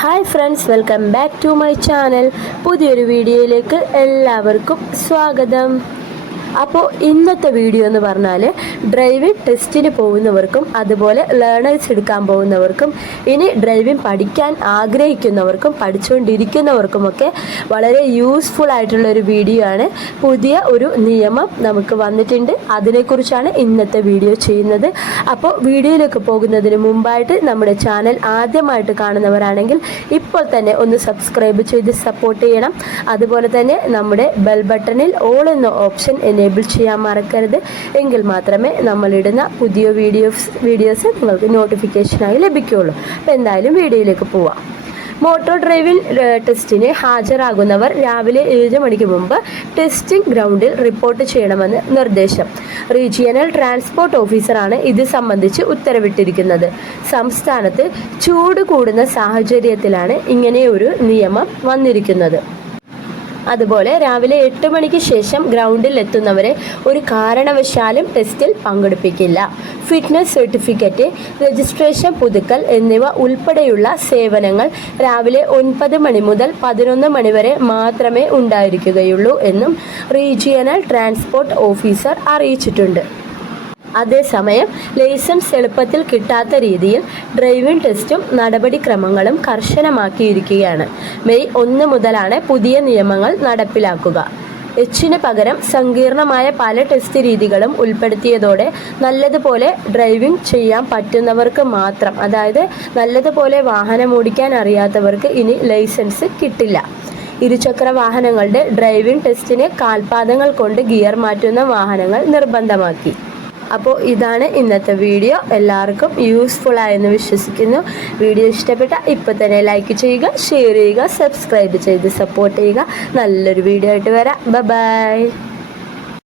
Hi friends welcome back to my channel. പുതിയൊരു വീഡിയോയിലേക്ക് എല്ലാവർക്കും സ്വാഗതം. അപ്പോൾ ഇന്നത്തെ വീഡിയോ എന്ന് പറഞ്ഞാൽ ഡ്രൈവിംഗ് ടെസ്റ്റിന് പോകുന്നവർക്കും അതുപോലെ ലേണേഴ്സ് എടുക്കാൻ പോകുന്നവർക്കും ഇനി ഡ്രൈവിംഗ് പഠിക്കാൻ ആഗ്രഹിക്കുന്നവർക്കും പഠിച്ചുകൊണ്ടിരിക്കുന്നവർക്കുമൊക്കെ വളരെ യൂസ്ഫുൾ ആയിട്ടുള്ള ഒരു വീഡിയോ ആണ്. പുതിയ ഒരു നിയമം നമുക്ക് വന്നിട്ടുണ്ട്. അതിനെക്കുറിച്ചാണ് ഇന്നത്തെ വീഡിയോ ചെയ്യുന്നത്. അപ്പോൾ വീഡിയോയിലേക്ക് പോകുന്നതിന് മുമ്പായിട്ട് നമ്മുടെ ചാനൽ ആദ്യമായിട്ട് കാണുന്നവരാണെങ്കിൽ ഇപ്പോൾ തന്നെ ഒന്ന് സബ്സ്ക്രൈബ് ചെയ്ത് സപ്പോർട്ട് ചെയ്യണം. അതുപോലെ തന്നെ നമ്മുടെ ബെൽ ബട്ടണിൽ ഓൾ എന്ന ഓപ്ഷൻ എനേബിൾ ചെയ്യാൻ മറക്കരുത്. എങ്കിൽ മാത്രമേ നമ്മളിടുന്ന പുതിയ വീഡിയോസ് വീഡിയോസ് നിങ്ങൾക്ക് നോട്ടിഫിക്കേഷനായി ലഭിക്കുകയുള്ളൂ. അപ്പോൾ എന്തായാലും വീഡിയോയിലേക്ക് പോവാം. മോട്ടോർ ഡ്രൈവിംഗ് ടെസ്റ്റിന് ഹാജരാകുന്നവർ രാവിലെ ഏഴ് മണിക്ക് മുമ്പ് ടെസ്റ്റിംഗ് ഗ്രൗണ്ടിൽ റിപ്പോർട്ട് ചെയ്യണമെന്ന് നിർദ്ദേശം. റീജിയണൽ ട്രാൻസ്പോർട്ട് ഓഫീസറാണ് ഇത് സംബന്ധിച്ച് ഉത്തരവിട്ടിരിക്കുന്നത്. സംസ്ഥാനത്ത് ചൂട് കൂടുന്ന സാഹചര്യത്തിലാണ് ഇങ്ങനെയൊരു നിയമം വന്നിരിക്കുന്നത്. അതുപോലെ രാവിലെ എട്ട് മണിക്ക് ശേഷം ഗ്രൗണ്ടിൽ എത്തുന്നവരെ ഒരു കാരണവശാലും ടെസ്റ്റിൽ പങ്കെടുപ്പിക്കില്ല. ഫിറ്റ്നസ് സർട്ടിഫിക്കറ്റ് രജിസ്ട്രേഷൻ പുതുക്കൽ എന്നിവ ഉൾപ്പെടെയുള്ള സേവനങ്ങൾ രാവിലെ ഒൻപത് മണി മുതൽ പതിനൊന്ന് മണി വരെ മാത്രമേ ഉണ്ടായിരിക്കുകയുള്ളൂ എന്നും റീജിയണൽ ട്രാൻസ്പോർട്ട് ഓഫീസർ അറിയിച്ചിട്ടുണ്ട്. അതേസമയം ലൈസൻസ് എളുപ്പത്തിൽ കിട്ടാത്ത രീതിയിൽ ഡ്രൈവിംഗ് ടെസ്റ്റും നടപടിക്രമങ്ങളും കർശനമാക്കിയിരിക്കുകയാണ്. മെയ് ഒന്ന് മുതലാണ് പുതിയ നിയമങ്ങൾ നടപ്പിലാക്കുക. എച്ചിന് പകരം സങ്കീർണമായ പല ടെസ്റ്റ് രീതികളും ഉൾപ്പെടുത്തിയതോടെ നല്ലതുപോലെ ഡ്രൈവിംഗ് ചെയ്യാൻ പറ്റുന്നവർക്ക് മാത്രം അതായത് നല്ലതുപോലെ വാഹനം ഓടിക്കാൻ അറിയാത്തവർക്ക് ഇനി ലൈസൻസ് കിട്ടില്ല. ഇരുചക്ര വാഹനങ്ങളുടെ ഡ്രൈവിംഗ് ടെസ്റ്റിന് കാൽപാദങ്ങൾ കൊണ്ട് ഗിയർ മാറ്റുന്ന വാഹനങ്ങൾ നിർബന്ധമാക്കി. അപ്പോൾ ഇതാണ് ഇന്നത്തെ വീഡിയോ. എല്ലാവർക്കും യൂസ്ഫുൾ ആയെന്ന് വിശ്വസിക്കുന്നു. വീഡിയോ ഇഷ്ടപ്പെട്ട ഇപ്പോൾ തന്നെ ലൈക്ക് ചെയ്യുക ഷെയർ ചെയ്യുക സബ്സ്ക്രൈബ് ചെയ്ത് സപ്പോർട്ട് ചെയ്യുക. നല്ലൊരു വീഡിയോ ആയിട്ട് വരാം. ബൈ